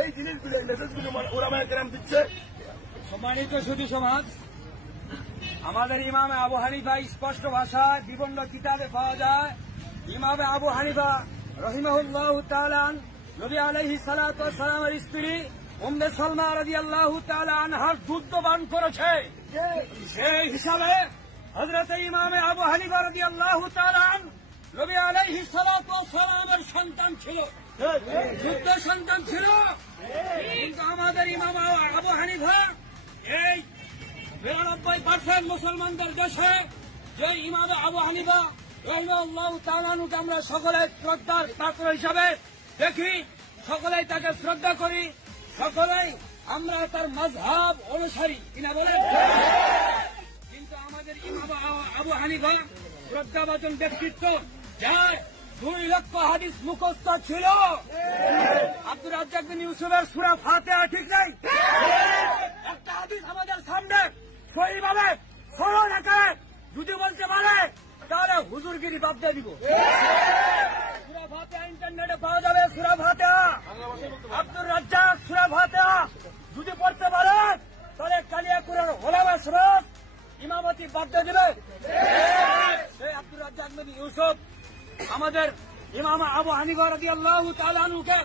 এই জিনিসগুলো মেসেজগুলো ওলামায়ে কেরাম দিচ্ছে। সম্মানিত সুধী সমাজ, আমাদের ইমামে আবু হানিফা স্পষ্ট ভাষায় বিভিন্ন কিতাবে পাওয়া যায়। ইমামে আবু হানিফা রহিমাহুল্লাহু তাআলা নবী আলাইহিস সালাতু ওয়াস সালামের স্ত্রী উম্মে সালমা রাদিয়াল্লাহু তাআলা আনহার দুধ পান করেছে। সেই হিসাবে হযরত ইমামে আবু হানিফা রাদিয়াল্লাহু তাআলা নবী আলাইহিস সালাতু ওয়াস সালামের সন্তান ছিল, শুদ্ধ সন্তান ছিল। কিন্তু আমাদের ইমাম আবু হানিফা এই ৯২% মুসলমানদের দেশে যে ইমামে আবু হানিফা রাহিমাহুল্লাহু তাআলাকে আমরা সকলে শ্রদ্ধার পাত্র হিসাবে দেখি, সকলেই তাকে শ্রদ্ধা করি, সকলেই আমরা তার মাযহাব অনুসারী কিনা বলেন। কিন্তু আমাদের ইমাম আবু হানিফা শ্রদ্ধাভাজন ব্যক্তিত্ব, যার ২ লক্ষ হাদিস মুখস্থ ছিল। আব্দুর রাজ্জাক বিন ইউসুফের সূরা ফাতিহা ঠিক নাই, একটা হাদিস আমাদের সামনে সহিভাবে সরল আকারে যদি বলতে পারে তাহলে হুজুরগিরি বাদ দিয়ে দিব। সূরা ফাতিহা ইন্টারনেটে পাওয়া যাবে, সূরা ফাতিহা আব্দুর রাজ্জাক সূরা ফাতিহা যদি পড়তে পারে তাহলে কালিয়াকুরের ওলামা সমাজ ইমামতি বাদ দিয়ে দিবে। সেই আব্দুর রাজ্জাক বিন ইউসুফ আমাদের ইমাম আবু হানিফা রাদিয়াল্লাহু তাআলা আনহুকে